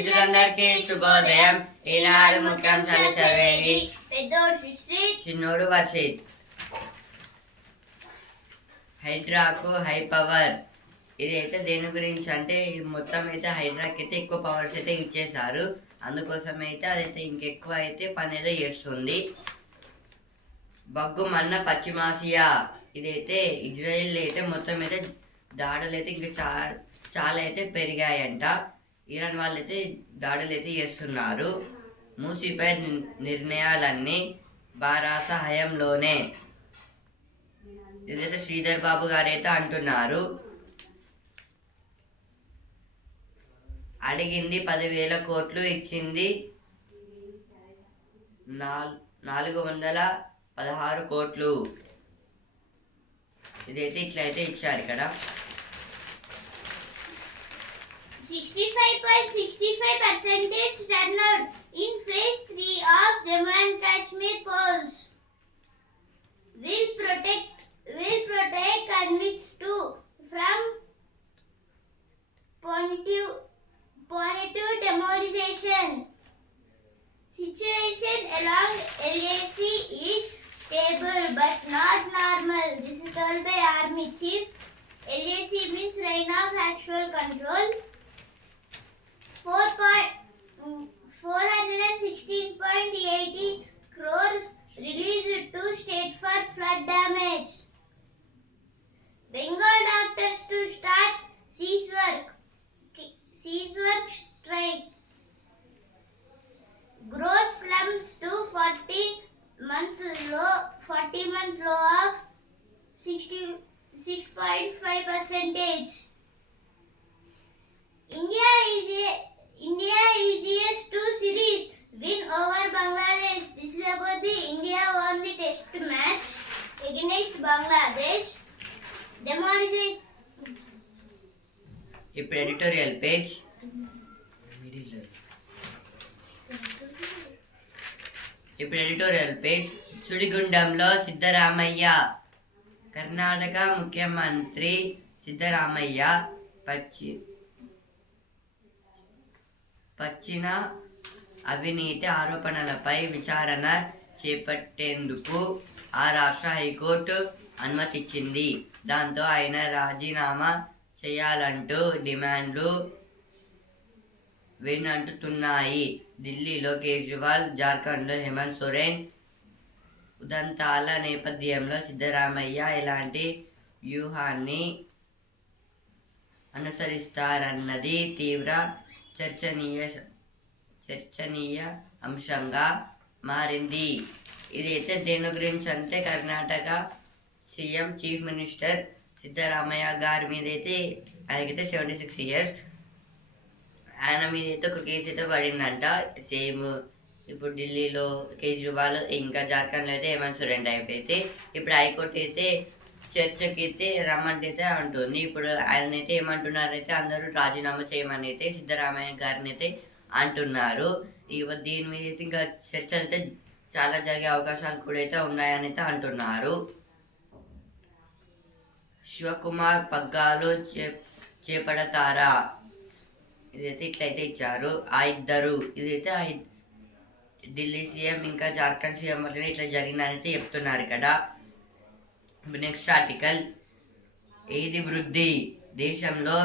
మిత్రులందరికీ శుభోదయం. ఈనాడు ముఖ్యాంశాలు చదివేది పెద్దోడు సుశ్రీత్, చిన్నోడు వర్షిత్. హైడ్రాకు high power. ఇదైతే దేని గురించి అంటే మొత్తం అయితే హైడ్రాకి అయితే ఎక్కువ పవర్స్ అయితే ఇచ్చేసారు. అందుకోసం అయితే అదైతే ఇంకెక్కువ అయితే పని అయితే చేస్తుంది. బగ్గుమన్న పశ్చిమాసియా. ఇదైతే ఇజ్రాయిల్ అయితే మొత్తం అయితే దాడులు అయితే ఇంకా చాలా అయితే పెరిగాయంట. ఇరాన్ వాళ్ళైతే దాడులు అయితే చేస్తున్నారు. మూసీపై నిర్ణయాలన్నీ బారాస హయాంలోనే. ఇదైతే శ్రీధర్ బాబు గారు అయితే అంటున్నారు. అడిగింది 10,000 కోట్లు, ఇచ్చింది 416 కోట్లు. ఇదైతే ఇట్లయితే ఇచ్చారు ఇక్కడ. 65.65% turnout in phase 3 of Jammu and Kashmir polls. Will protect convicts too from punitive demonetization. Situation along LAC is stable but not normal. This is told by Army Chief. LAC means reign of actual control. 416.80 crores released to state for flood damage. Bengal doctors to start cease work strike. Growth slumps to 40-month low of 66.5%. India easiest 2 series win over Bangladesh. This is about the India won the test match against Bangladesh. Demonetization. ఇప్పుడు editorial page. సుడిగుండంలో Siddaramaiah. Karnataka ముఖ్యమంత్రి సిద్ధరామయ్య పచ్చిన అవినీతి ఆరోపణలపై విచారణ చేపట్టేందుకు ఆ రాష్ట్ర high court అనుమతిచ్చింది. దాంతో ఆయన రాజీనామా చేయాలంటూ డిమాండ్లు వినంటున్నాయి. ఢిల్లీలో కేజ్రీవాల్, జార్ఖండ్లో హేమంత్ సోరెన్ ఉదంతాల నేపథ్యంలో సిద్ధరామయ్య ఎలాంటి వ్యూహాన్ని అనుసరిస్తారన్నది తీవ్ర చర్చనీయ అంశంగా మారింది. ఇదైతే దేని గురించి అంటే Karnataka CM chief minister Siddaramaiah గారి మీద అయితే ఆయనకైతే 76 years. ఆయన మీద అయితే ఒక కేసు అయితే పడిందంట. సేమ్ ఇప్పుడు ఢిల్లీలో కేజ్రీవాల్, ఇంకా జార్ఖండ్లో అయితే హేమంత్ సోరెన్ టైప్ అయితే ఇప్పుడు హైకోర్టు అయితే చర్చకి అయితే రమ్మంటే అయితే అంటుంది. ఇప్పుడు ఆయన అయితే ఏమంటున్నారైతే అందరూ రాజీనామా చేయమని అయితే సిద్ధరామయ్య గారిని అయితే అంటున్నారు. దీని మీద అయితే ఇంకా చర్చ అయితే చాలా జరిగే అవకాశాలు కూడా అయితే ఉన్నాయని అయితే అంటున్నారు. శివకుమార్ పగ్గాలు చేపడతారా? ఇదైతే ఇట్లయితే ఇచ్చారు. ఆ ఇద్దరు ఇదైతే ఢిల్లీ సీఎం ఇంకా జార్ఖండ్ సీఎం వల్లనే ఇట్లా జరిగిందని అయితే చెప్తున్నారు ఇక్కడ. Next article. ఏది వృద్ధి? దేశంలో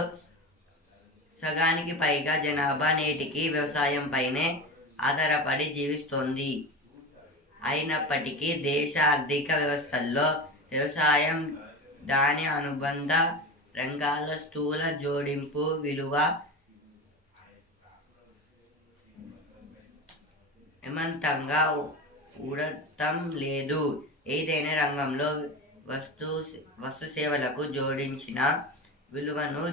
సగానికి పైగా జనాభా నేటికి వ్యవసాయం పైనే ఆధారపడి జీవిస్తోంది. అయినప్పటికీ దేశ ఆర్థిక వ్యవస్థల్లో వ్యవసాయం, దాని అనుబంధ రంగాల స్థూల జోడింపు విలువ ఏమంతంగా ఊడటం లేదు. ఏదైనా రంగంలో వస్తు సేవలకు జోడించిన విలువను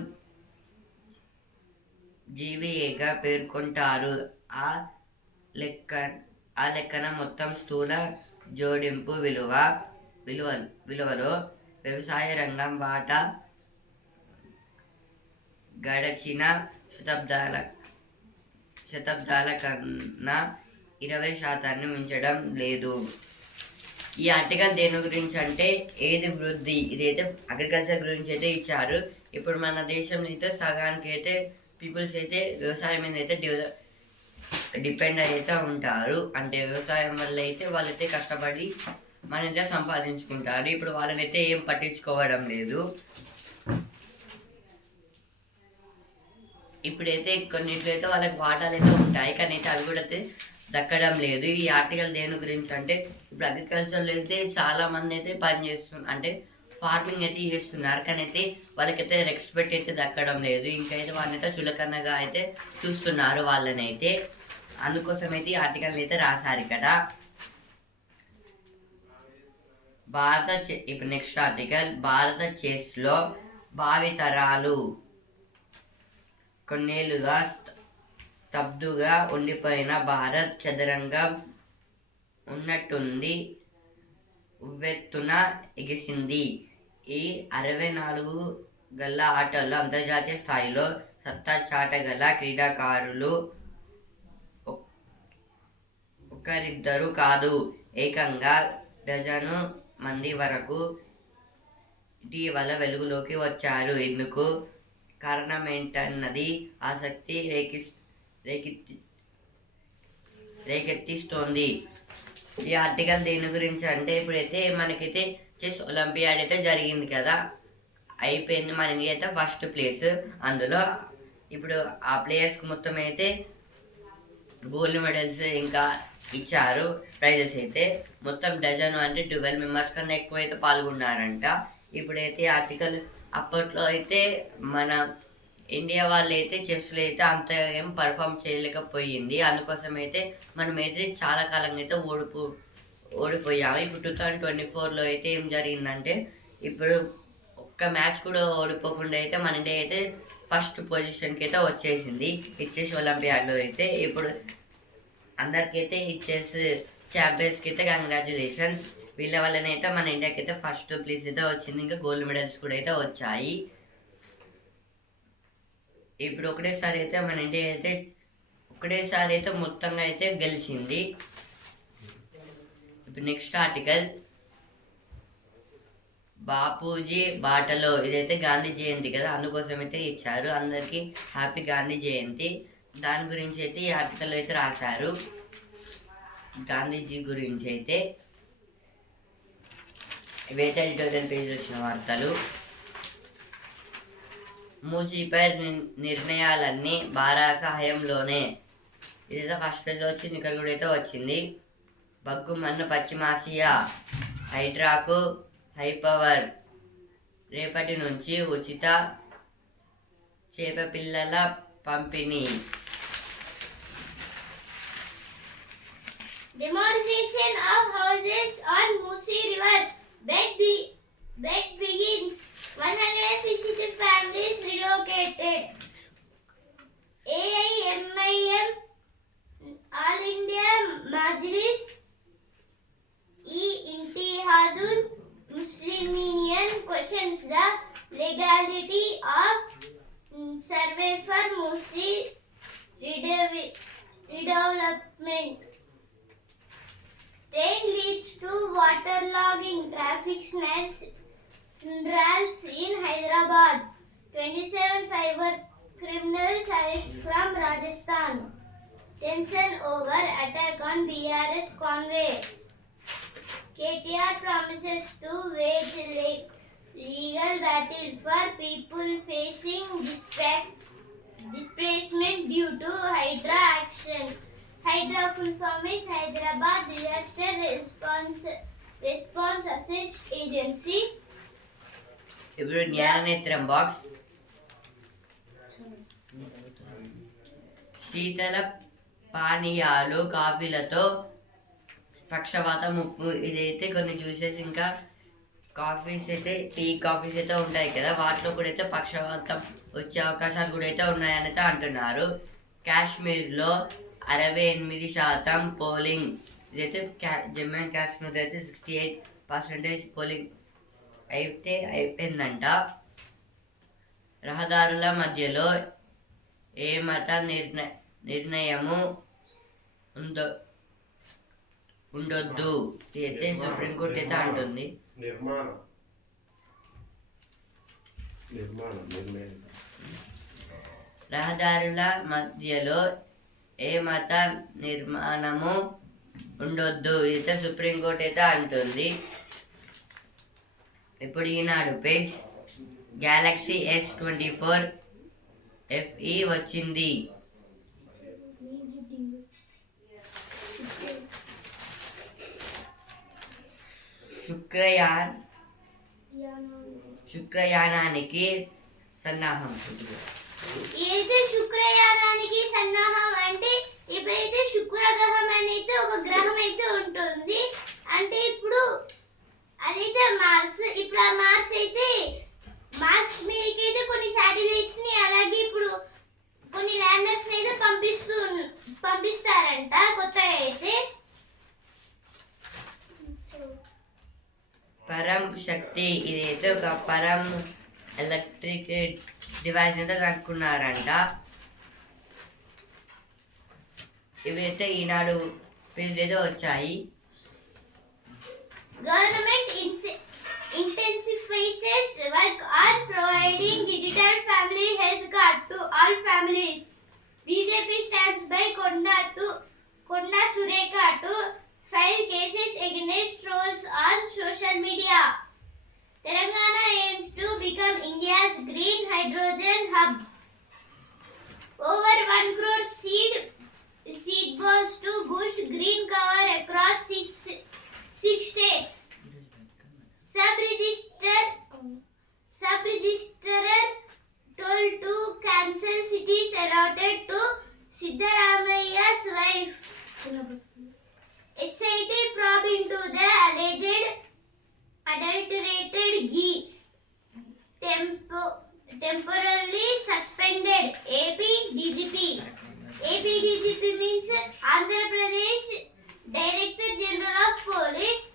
జీవీఏగా పేర్కొంటారు. ఆ లెక్కన మొత్తం స్థూల జోడింపు విలువలో వ్యవసాయ రంగం వాటా గడచిన శతాబ్దాల కన్నా 20% మించడం లేదు. ఈ ఆర్టికల్ దేని గురించి అంటే ఏది వృద్ధి, ఇదైతే అగ్రికల్చర్ గురించి అయితే ఇచ్చారు. ఇప్పుడు మన దేశంలో అయితే సగానికి అయితే పీపుల్స్ అయితే వ్యవసాయం మీద అయితే డిపెండ్ అయితే ఉంటారు. అంటే వ్యవసాయం వల్ల అయితే వాళ్ళైతే కష్టపడి మనైతే సంపాదించుకుంటారు. ఇప్పుడు వాళ్ళనైతే ఏం పట్టించుకోవడం లేదు. ఇప్పుడైతే కొన్నిట్లో అయితే వాళ్ళకి వాటాలు అయితే ఉంటాయి, కానీ అయితే అవి కూడా అయితే దక్కడం లేదు. ఈ ఆర్టికల్ దేని గురించి అంటే ఇప్పుడు అగ్రికల్చర్లో అయితే చాలా మంది అయితే పని చేస్తున్నారు, అంటే ఫార్మింగ్ అయితే చేస్తున్నారు, కానీ అయితే వాళ్ళకైతే రెస్పెక్ట్ అయితే దక్కడం లేదు. ఇంకైతే వాళ్ళనైతే చులకనగా అయితే చూస్తున్నారు వాళ్ళనైతే. అందుకోసం అయితే ఈ ఆర్టికల్ అయితే రాశారు ఇక్కడ. ఇప్పుడు నెక్స్ట్ ఆర్టికల్, భారత చెస్లో భావితరాలు. కొన్నేళ్లుగా స్తబ్దుగా ఉండిపోయిన భారత్ చదరంగం ఉన్నట్టుండి ఉవ్వెత్తున ఎగిసింది. ఈ 64 గల్ల ఆటల్లో అంతర్జాతీయ స్థాయిలో సత్తా చాటగల క్రీడాకారులు ఒకరిద్దరు కాదు, ఏకంగా డజను మంది వరకు ఇటీవల వెలుగులోకి వచ్చారు. ఇందుకు కారణమేంటన్నది ఆసక్తి రేకెత్తిస్తోంది. ఈ ఆర్టికల్ దేని గురించి అంటే ఇప్పుడైతే మనకైతే చెస్ ఒలింపియాడ్ అయితే జరిగింది కదా, అయిపోయింది. మన ఇండియా అయితే ఫస్ట్ ప్లేస్. అందులో ఇప్పుడు ఆ ప్లేయర్స్కి మొత్తం అయితే గోల్డ్ మెడల్స్ ఇంకా ఇచ్చారు, ప్రైజెస్ అయితే. మొత్తం డజన్ అంటే 12 మెంబర్స్ కన్నా ఎక్కువ అయితే పాల్గొన్నారంట. ఇప్పుడైతే ఆర్టికల్ అప్పట్లో అయితే మన ఇండియా వాళ్ళు అయితే చెస్లో అయితే అంత ఏం పర్ఫామ్ చేయలేకపోయింది. అందుకోసం అయితే మనమైతే చాలా కాలంగా అయితే ఓడిపోయాము. ఇప్పుడు 2024లో అయితే ఏం జరిగిందంటే ఇప్పుడు ఒక్క మ్యాచ్ కూడా ఓడిపోకుండా అయితే మన ఇండియా అయితే ఫస్ట్ పొజిషన్కి అయితే వచ్చేసింది ఈ చెస్ ఒలింపియాడ్లో అయితే. ఇప్పుడు అందరికైతే ఈ చెస్ ఛాంపియన్స్కి అయితే కంగ్రాచులేషన్స్. వీళ్ళ వల్లనైతే మన ఇండియాకి అయితే ఫస్ట్ ప్లేస్ అయితే వచ్చింది, ఇంకా గోల్డ్ మెడల్స్ కూడా అయితే వచ్చాయి. ఇప్పుడు ఒకటేసారి అయితే మన ఇండియా అయితే మొత్తంగా అయితే గెలిచింది. ఇప్పుడు నెక్స్ట్ ఆర్టికల్, బాపూజీ బాటలో. ఇదైతే గాంధీ జయంతి కదా, అందుకోసం అయితే ఇచ్చారు. అందరికీ హ్యాపీ గాంధీ జయంతి. దాని గురించి అయితే ఈ ఆర్టికల్ అయితే రాశారు, గాంధీజీ గురించి అయితే. ఇవైతే ఎడిటోరియల్ పేజ్ వచ్చిన వార్తలు. మూసీపై నిర్ణయాలన్నీ బారాస హయాంలోనే. ఇదైతే ఫస్ట్ పేజ్ వచ్చింది, ఇక్కడ కూడా అయితే వచ్చింది. బగ్గుమన్ను పశ్చిమాసియా, హైడ్రాకు హైపవర్. రేపటి నుంచి ఉచిత చేపపిల్లల పంపిణీ. Demonization of houses on Musi River. Bed begins. 163 families relocated. AIMIM All India Majlis Intihadul Muslimin questions the legality of survey for Musi redevelopment. Rain leads to waterlogging traffic snarls in Hyderabad. 27 cyber criminals arrested from Rajasthan. Tension over attack on BRS convoy. KTR promises to wage legal battle for people facing displacement due to Hydra action. Hydra full form is Hyderabad Disaster Response Assist Agency. ఇప్పుడు జ్ఞాననేత్రం box. శీతల పానీయాలు కాఫీలతో పక్షవాత ముప్పు. ఇదైతే కొన్ని juices ఇంకా coffees అయితే coffees అయితే ఉంటాయి కదా, వాటిలో కూడా అయితే పక్షవాతం వచ్చే అవకాశాలు కూడా అయితే ఉన్నాయని అయితే అంటున్నారు. కాశ్మీర్లో 68% పోలింగ్. ఇదైతే జమ్మూ అండ్ కాశ్మీర్ అయితే 68% పోలింగ్ అయితే అయిపోయిందంట. రహదారుల మధ్యలో ఏ మత నిర్ణయము ఉండొద్దు అయితే సుప్రీంకోర్టు అయితే అంటుంది. రహదారుల మధ్యలో ఏ మత నిర్మాణము ఉండొద్దు. ఇది సుప్రీంకోర్టు అయితే అంటుంది. ఇప్పుడు ఈనాడు పేజ్ గెలాక్సీ S24 FE వచ్చింది. శుక్రయానానికి సన్నాహం. ఏదైతే శుక్రయానానికి సన్నాహం అంటే ఇప్పుడైతే శుక్ర గ్రహం అనేది ఒక గ్రహం అయితే ఉంటుంది. అంటే ఇప్పుడు అదైతే మార్స్. ఇప్పుడు ఆ మార్స్ అయితే మార్స్ మీదకి అయితే కొన్ని శాటిలైట్స్ ని అలాగే ఇప్పుడు కొన్ని ల్యాండర్స్ ని అయితే పంపిస్తారంట కొత్తగా అయితే. పరం శక్తి ఇదైతే ఒక పరం ఎలక్ట్రిక్ డివైస్ అయితే కనుక్కున్నారంట. ఇవైతే ఈనాడు పేజ్ అయితే వచ్చాయి. Government intensifies work on providing digital family health card to all families. BJP stands by Konda Sureka to file cases against trolls on social media. Telangana aims to become India's green hydrogen hub. Over 1 crore seed balls to boost green cover across six states. Sub-registrar told to cancel cities allotted to Siddaramaia's wife. SIT probe into the alleged adulterated ghee. Temporarily suspended AP DGP. AP DGP means Andhra Pradesh Director General of Police.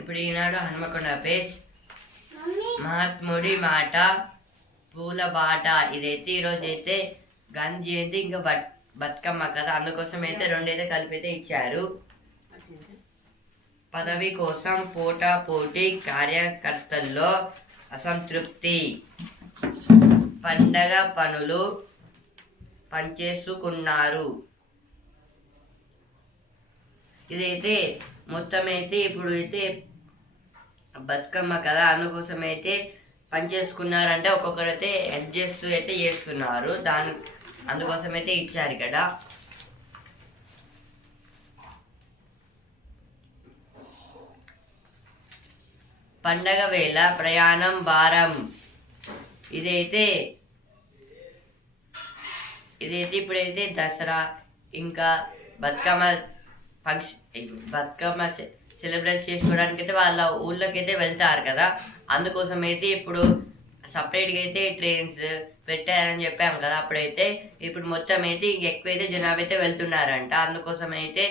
ఇప్పుడు ఈనాడు Hanumakonda page Mummy. మహాత్ముడి మాట పూల బాట. ఇదైతే ఈరోజు అయితే గాంధీ జయంతి ఇంకా బతుకమ్మ కదా, అందుకోసం అయితే రెండైతే కలిపి అయితే ఇచ్చారు. పదవి కోసం పోటీ కార్యకర్తల్లో అసంతృప్తి. పండగ పనులు పనిచేసుకున్నారు. ఇదైతే మొత్తం అయితే ఇప్పుడు అయితే బతుకమ్మ కదా, అందుకోసం అయితే పని చేసుకున్నారంటే ఒక్కొక్కరు అయితే హెల్ప్ చేస్తూ అయితే చేస్తున్నారు. అందుకోసం అయితే ఇచ్చారు ఇక్కడ. పండగ వేళ ప్రయాణం భారం. ఇదైతే ఇప్పుడైతే దసరా ఇంకా బతుకమ్మ సెలబ్రేట్ చేసుకోవడానికి అయితే వాళ్ళ ఊళ్ళోకి అయితే వెళ్తారు కదా, అందుకోసం అయితే ఇప్పుడు సపరేట్గా అయితే ట్రైన్స్ పెట్టారని చెప్పాము కదా అప్పుడైతే. ఇప్పుడు మొత్తం అయితే ఎక్కువైతే జనాభా అయితే వెళ్తున్నారంట, అందుకోసం అయితే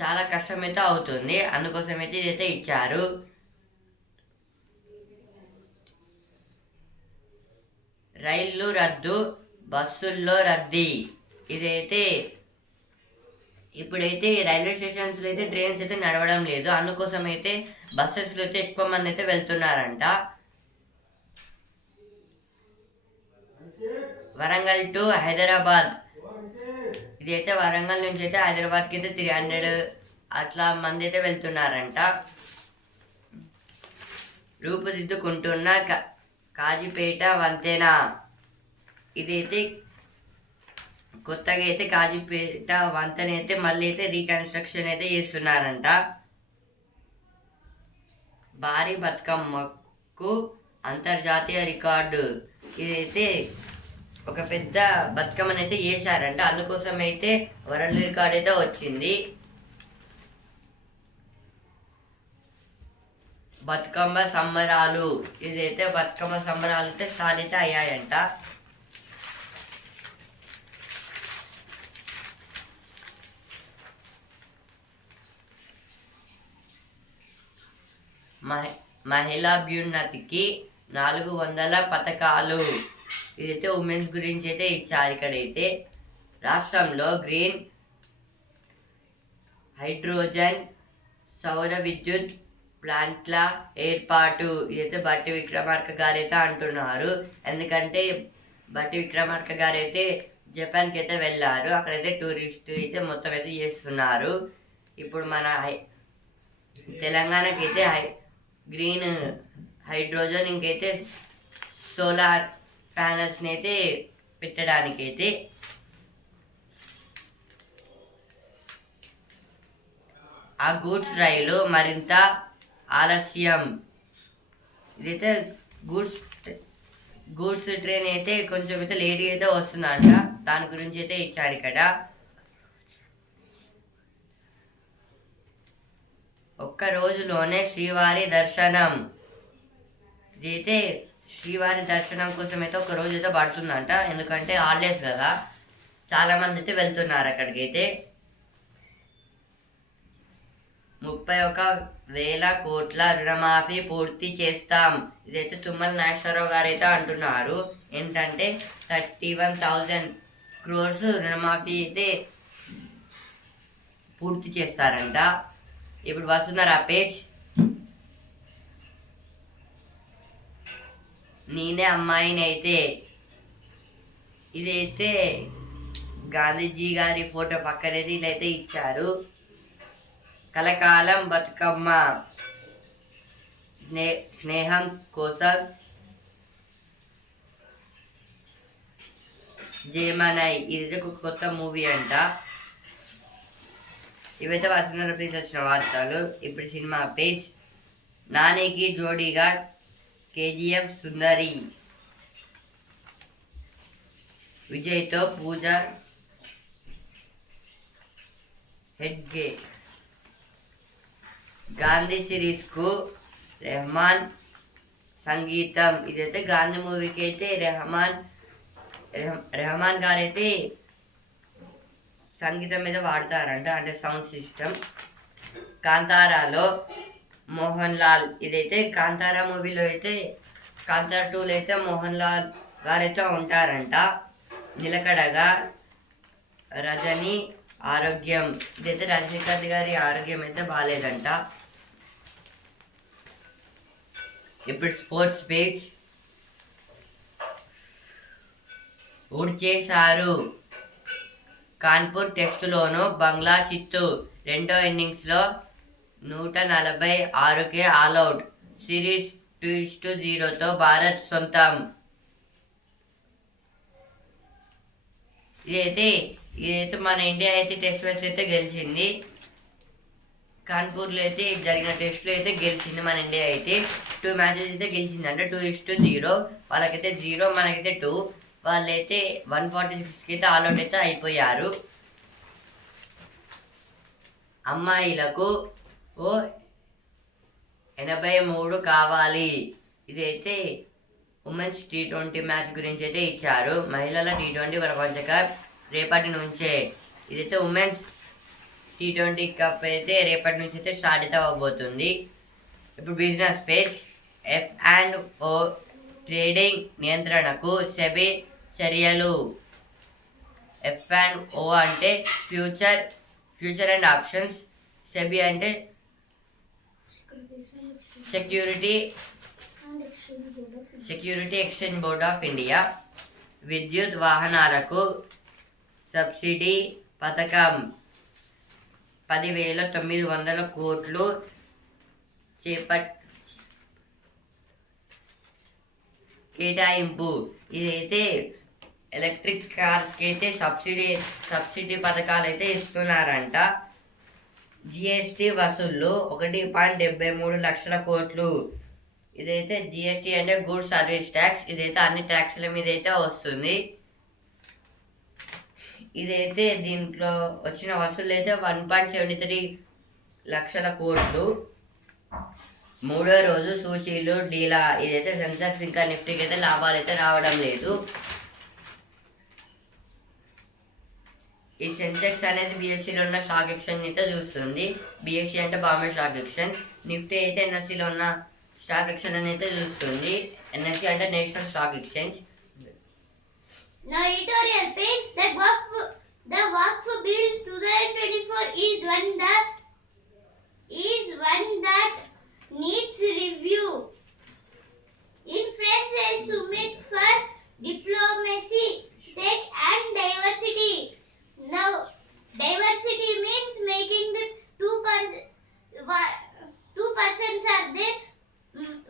చాలా కష్టం అయితే అవుతుంది. అందుకోసం అయితే ఇదైతే ఇచ్చారు. రైళ్లు రద్దు, బస్సుల్లో రద్దీ. ఇదైతే ఇప్పుడైతే రైల్వే స్టేషన్స్లో అయితే ట్రైన్స్ అయితే నడవడం లేదు, అందుకోసం అయితే బస్సెస్లో అయితే ఎక్కువ మంది అయితే వెళ్తున్నారంట. వరంగల్ టు హైదరాబాద్. ఇదైతే వరంగల్ నుంచి అయితే హైదరాబాద్కి అయితే 300 అట్లా మంది అయితే వెళ్తున్నారంట. రూపుదిద్దుకుంటున్న కాజీపేట వంతెన. ఇదైతే కొత్తగా అయితే కాజీపేట వంతెన అయితే మళ్ళీ అయితే రీకన్స్ట్రక్షన్ అయితే చేస్తున్నారంట. భారీ బతుకమ్మకు అంతర్జాతీయ రికార్డు. ఇదైతే ఒక పెద్ద బతుకమ్మని అయితే చేశారంట, అందుకోసం అయితే వరల్డ్ రికార్డ్ అయితే వచ్చింది. బతుకమ్మ సంబరాలు. ఇదైతే బతుకమ్మ సంబరాలు అయితే స్టార్ట్ అయితే అయ్యాయంట. మహిళాభ్యున్నతికి 400 పథకాలు. ఇదైతే ఉమెన్స్ గురించి అయితే ఇచ్చారు. ఇక్కడైతే రాష్ట్రంలో గ్రీన్ హైడ్రోజన్, సౌర విద్యుత్ ప్లాంట్ల ఏర్పాటు ఇదైతే బట్టి విక్రమార్క గారైతే అంటున్నారు. ఎందుకంటే బట్టి విక్రమార్క గారైతే జపాన్కి అయితే వెళ్ళారు. అక్కడైతే టూరిస్ట్ అయితే మొత్తం అయితే చేస్తున్నారు. ఇప్పుడు మన తెలంగాణకి అయితే గ్రీన్ హైడ్రోజన్ ఇంకైతే సోలార్ ప్యానల్స్ని అయితే పెట్టడానికైతే ఆ గూడ్స్ రైలు మరింత ఆలస్యం. ఇదైతే గూడ్స్ ట్రైన్ అయితే కొంచెం అయితే లేట్గా అయితే వస్తుందంట. దాని గురించి అయితే ఇచ్చారు ఇక్కడ. ఒక్క రోజులోనే శ్రీవారి దర్శనం. ఇదైతే శ్రీవారి దర్శనం కోసం అయితే ఒక రోజు అయితే పడుతుందంట. ఎందుకంటే హాలిడేస్ కదా, చాలా మంది అయితే వెళ్తున్నారు అక్కడికైతే. 31,000 కోట్ల రుణమాఫీ పూర్తి చేస్తాం. ఇదైతే తుమ్మల నాగేశ్వరరావు గారు అయితే అంటున్నారు. ఏంటంటే 31,000 crores రుణమాఫీ అయితే పూర్తి చేస్తారంట. ఇప్పుడు వస్తున్నారు ఆ పేజ్. నేనే అమ్మాయిని అయితే ఇదైతే గాంధీజీ గారి ఫోటో పక్కనైతే ఇదైతే ఇచ్చారు. కలకాలం బతుకమ్మ స్నేహం కోసం జయమనై. ఇది ఒక కొత్త మూవీ అంట. ఇవైతే వస్తున్నారు ప్లీజ్ వచ్చిన వార్తలు. ఇప్పుడు సినిమా పేజ్. నానికి జోడీగా KGF సుందరి. విజయ్తో పూజ హెడ్గే. గాంధీ సిరీస్ కు రెహమాన్ సంగీతం. ఇదైతే గాంధీ మూవీకి అయితే రెహమాన్ గారైతే సంగీతం మీద వాడతారంట, అంటే సౌండ్ సిస్టమ్. కాంతారాలో మోహన్ లాల్. ఇదైతే కాంతారా మూవీలో అయితే కాంతారా 2లో అయితే మోహన్ లాల్ గారైతే ఉంటారంట. నిలకడగా రజని ఆరోగ్యం. ఇదైతే రజనీకాంత్ గారి ఆరోగ్యం అయితే బాగాలేదంట. ఇప్పుడు స్పోర్ట్స్ పేజ్. ఊడ్చేశారు. కాన్పూర్ టెస్టులోనూ బంగ్లా చిత్తు. రెండో ఇన్నింగ్స్లో 146కే ఆల్అవుట్. సిరీస్ 2-0తో భారత్ సొంతం. ఇదైతే మన ఇండియా అయితే టెస్ట్ మ్యాచ్ అయితే గెలిచింది. కాన్పూర్లో అయితే జరిగిన టెస్ట్లో అయితే గెలిచింది మన ఇండియా అయితే. 2 మ్యాచెస్ అయితే గెలిచింది అంటే 2-0. వాళ్ళకైతే 0, మనకైతే 2. వాళ్ళైతే 146కి అయితే ఆల్అవుట్ అయితే అయిపోయారు. అమ్మాయిలకు 83 కావాలి. ఇదైతే ఉమెన్స్ T20 మ్యాచ్ గురించి అయితే ఇచ్చారు. మహిళల T20 ప్రపంచ కప్ రేపటి నుంచే. ఇదైతే ఉమెన్స్ T20 కప్ అయితే రేపటి నుంచి అయితే స్టార్ట్ అయితే అవ్వబోతుంది. ఇప్పుడు బిజినెస్ పేజ్. F&O ట్రేడింగ్ నియంత్రణకు సెబీ చర్యలు. F&O అంటే ఫ్యూచర్ అండ్ ఆప్షన్స్. సెబీ అంటే security exchange board of India. విద్యుత్ వాహనాలకు సబ్సిడీ పథకం 10,900 కోట్లు కేటాయింపు. ఇదైతే ఎలక్ట్రిక్ కార్స్కి అయితే సబ్సిడీ పథకాలు అయితే ఇస్తున్నారంట. GST వసూళ్ళు 1.73 లక్షల కోట్లు. ఇదైతే GST అంటే గూడ్స్ సర్వీస్ ట్యాక్స్. ఇదైతే అన్ని ట్యాక్స్ల మీద అయితే వస్తుంది. ఇదైతే దీంట్లో వచ్చిన వసూళ్ళు అయితే 1.73 లక్షల కోట్లు. మూడో రోజు సూచీలు డీలా. ఇదైతే సెన్సెక్స్ ఇంకా నిఫ్టీకి అయితే లాభాలు అయితే రావడం లేదు. ఈ సెన్సెక్స్ అనేది BSEలో ఉన్న స్టాక్ ఎక్స్చేంజ్ అయితే చూస్తుంది. BSE అంటే బాంబే స్టాక్ ఎక్స్చేంజ్. నిఫ్టీ అయితే NSEలో ఉన్న స్టాక్ ఎక్స్చేంజ్ అని అయితే చూస్తుంది. NSE అంటే national stock exchange. Now editorial page. The Waqf Bill 2024 is one that needs review. In French, a summit for diplomacy, tech and diversity. Now, diversity means making the two persons are there.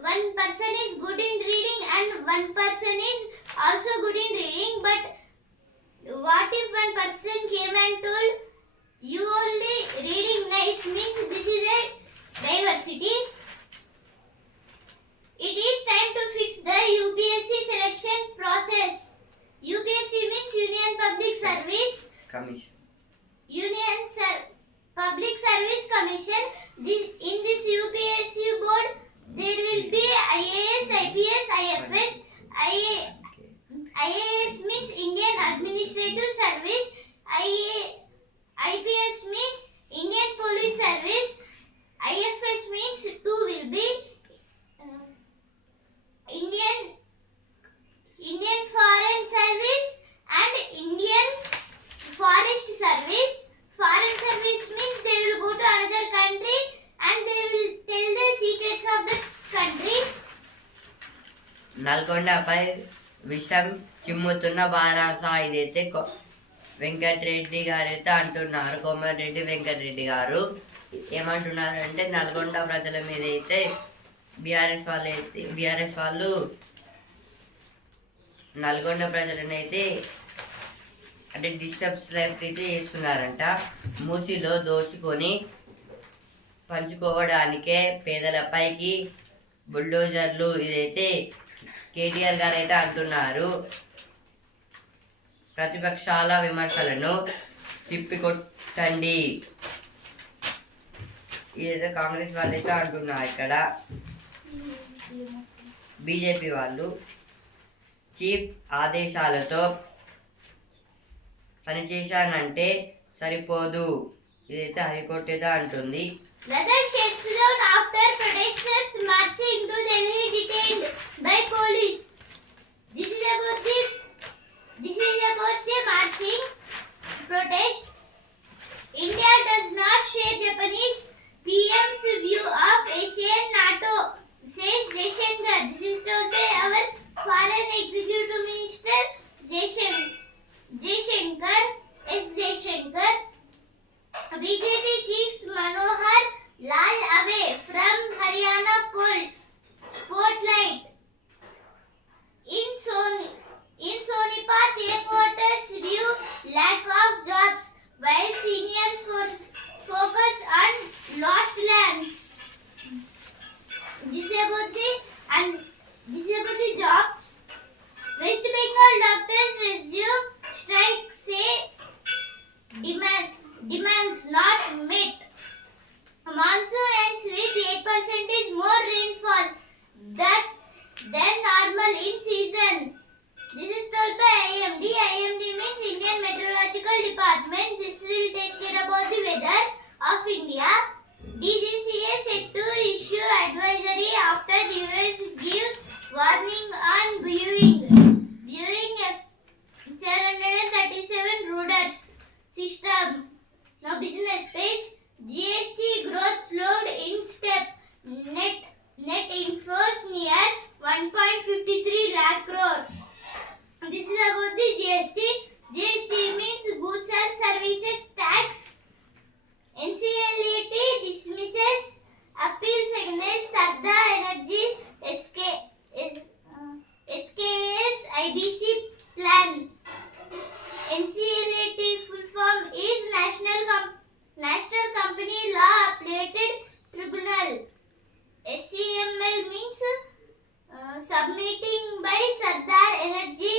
One person is good in reading and one person is also good in reading. But what if one person came and told you only reading nice means this is a diversity. It is time to fix the UPSC selection process. UPSC means Union Public Service. Commission. Public Service Commission. In this UPSC board, there will be IAS, IPS, IFS. IAS means Indian Administrative Service. IPS means Indian Police Service. IFS means two will be Indian Foreign Service and Indian Forest Service. Foreign Service means they will go to another country and they will tell the secrets of the country. నల్గొండపై విషం చిమ్ముతున్న బారాస ఇదైతే వెంకటరెడ్డి గారైతే అంటున్నారు. కోమటిరెడ్డి వెంకటరెడ్డి గారు ఏమంటున్నారు అంటే నల్గొండ ప్రజల మీద అయితే BRS వాళ్ళు నల్గొండ ప్రజలను అయితే అంటే డిస్టర్బ్స్ లైఫ్ అయితే చేస్తున్నారంట. మూసిలో దోచుకొని పంచుకోవడానికే పేదలపైకి బుల్డోజర్లు ఇదైతే కేటీఆర్ గారు అయితే అంటున్నారు. ప్రతిపక్షాల విమర్శలను తిప్పికొట్టండి ఇదైతే కాంగ్రెస్ వాళ్ళు అయితే అంటున్నారు. ఇక్కడ బీజేపీ వాళ్ళు చీఫ్ ఆదేశాలతో పనిచేశానంటే సరిపోదు ఇదైతే హైకోర్టు అయితే అంటుంది. Ladakh shakes down after protesters marching to Delhi detained by police. This is about the marching protest. India does not share Japanese PM's view of Asian NATO, says Jaishankar. This is told by our Foreign Executive Minister Jaishankar. BJP keeps Manohar Lal away from Haryana spotlight. In Sonipat, reporters view lack of jobs while seniors focus on lost lands. This is about the jobs. West Bengal doctors resume strike, say demands not met. Monsoon ends with 8% more rainfall than normal in season. This is told by IMD. IMD means Indian Meteorological Department. This will take care about the weather of India. DGCA set to issue advisory after the US gives warning on viewing 737 Reuters system. Now business page. GST growth slowed in step. Net inflows near 1.53 lakh crore. This is about the GST. GST means goods and services tax. NCLAT dismisses appeals against Sardar Energy's SKS IBC plan. NCLAT full form is National Company Law Appealed Tribunal. SCML means submitting by Sardar Energy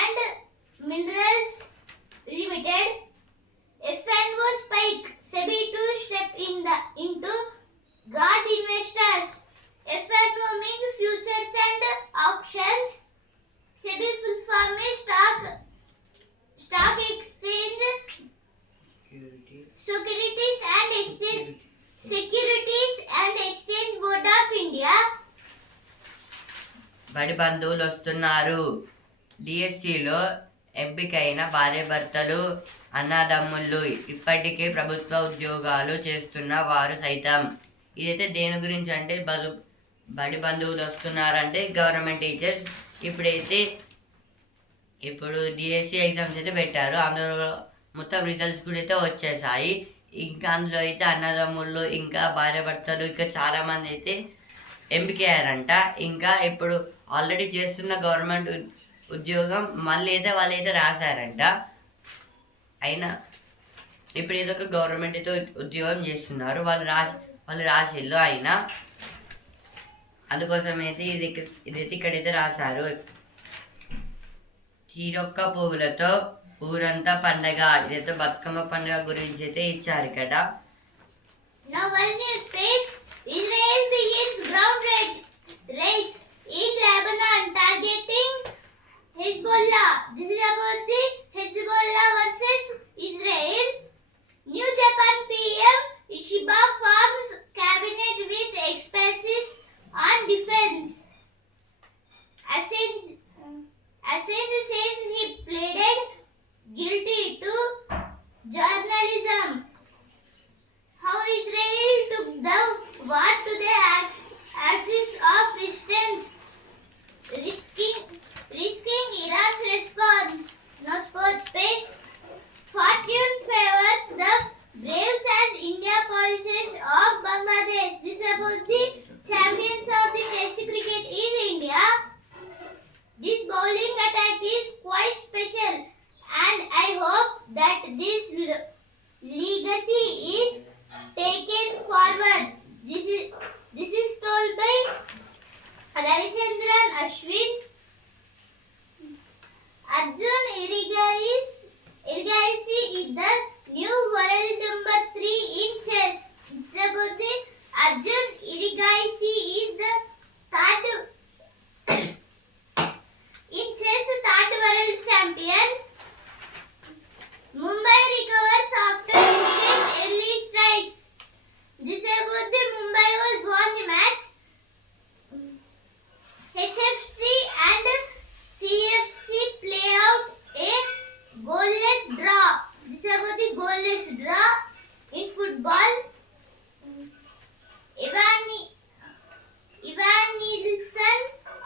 and Minerals Limited. FNO spike. SEBI to step into guard investors. FNO means futures and auctions. SEBI full form is Stock Exchange Securities and Exchange Board of India. బడి బంధువులు వస్తున్నారు. డిఎస్సిలో ఎంపికైన భార్యాభర్తలు అన్నదమ్ముళ్ళు ఇప్పటికే ప్రభుత్వ ఉద్యోగాలు చేస్తున్న వారు సైతం ఇదైతే దేని గురించి అంటే బడి బంధువులు వస్తున్నారంటే గవర్నమెంట్ టీచర్స్ ఇప్పుడు డిఎస్సి ఎగ్జామ్స్ అయితే పెట్టారు. అందులో మొత్తం రిజల్ట్స్ కూడా అయితే వచ్చేసాయి. ఇంకా అందులో అయితే అన్నదమ్ముళ్ళు ఇంకా భార్యాభర్తలు ఇంకా చాలామంది అయితే ఎంపికయ్యారంట. ఇంకా ఇప్పుడు ఆల్రెడీ చేస్తున్న గవర్నమెంట్ ఉద్యోగం మళ్ళీ అయితే వాళ్ళైతే రాశారంట. అయినా ఇప్పుడు ఏదో ఒక గవర్నమెంట్ అయితే ఉద్యోగం చేస్తున్నారు వాళ్ళు రాసిళ్ళు. అయినా అందుకోసం అయితే ఇదైతే ఇక్కడైతే రాశారు. తీరొక్క పువ్వులతో ఊరంతా పండగ. ఇదైతే బతుకమ్మ పండుగ గురించి అయితే ఇచ్చారు ఇక్కడ. Now one news page. Israel begins ground raids in Lebanon targeting Hezbollah. This is about the Hezbollah versus Israel. New Japan PM Ishiba forms cabinet with expertise on defense. Assange says he pleaded guilty to journalism. How Israel took the war to the axis of resistance, risking Iran's response. No sports page. Fortune favors the Braves as India polishes off Bangladesh. This about the champions of the Test cricket is India. This bowling attack is quite special, and I hope that this legacy is taken forward. This is told by Ravichandran Ashwin. Arjun Erigaisi is the new world number 3 in chess. It's about the Arjun Erigaisi is the third in chess third world champion. Mumbai recovers after early strikes. This about the Mumbai was won the match. HFC and CFC play out a goalless draw. This about the goalless draw in football. Ivan Nielsen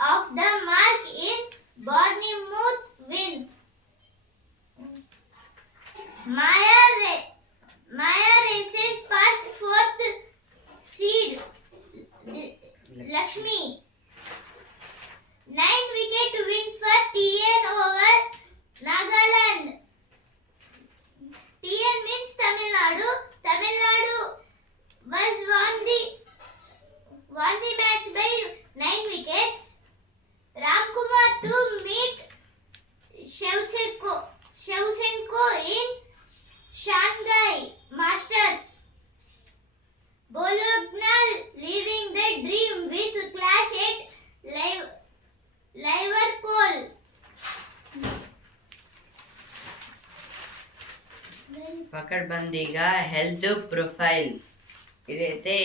off the mark in Bournemouth win. Maya races past 4th seed Lakshmi. 9-wicket win for TN over Nagaland. TN means Tamil Nadu. Tamil Nadu was won the match by 9 wickets. Ramkumar to meet Shevchenko in Shanghai Masters. Bologna living the dream with clash at Liverpool. పకడ్బందీగా health profile. ఇదైతే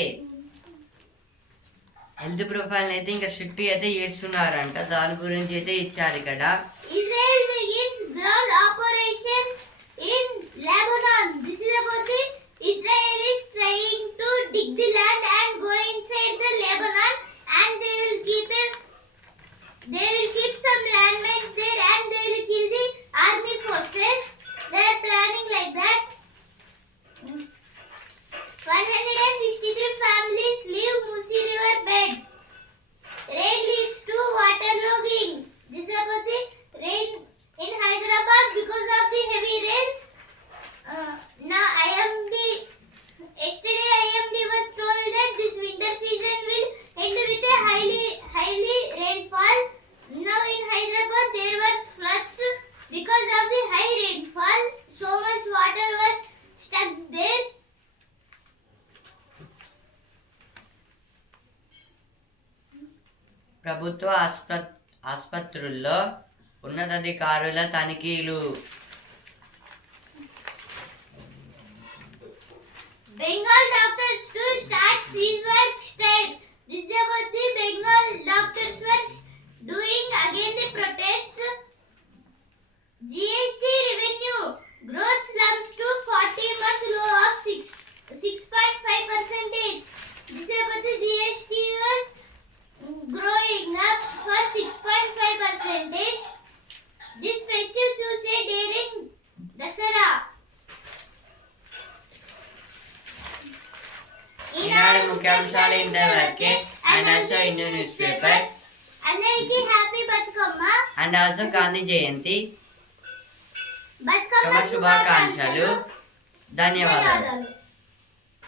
health profile అయితే ఇంకా strict అయితే చేస్తున్నారంట. దాని గురించి అయితే ఇచ్చారు ఇక్కడ. Israel begins ground operation in Lebanon. This is about the Israelis trying to dig the land and go inside the Lebanon, and they will keep some landmines there, and they will kill the army forces. They are planning like that. 163 families leave Musi River bed. Rain leads to waterlogging. This is about the rain in Hyderabad because of the heavy rains. Now yesterday IMD was told that this winter season will end with a highly rainfall. Now in Hyderabad there were floods because of the high rainfall. So much water was stuck there. ప్రభుత్వ ఆసుపత్రుల్లో ఉన్నతాధికారుల తనిఖీలు. Bengal doctors to start ceasework strike. This is about the Bengal doctors were doing again the protests. GST revenue growth slumps to 40-month low of 6.5%. This is ముఖ్యాంశాలు ఇంతవరకే and also Hindu newspaper అందరికీ happy Bathukamma and also Gandhi Jayanti Bathukamma శుభాకాంక్షలు. ధన్యవాదాలు. ధన్యవాదాలు.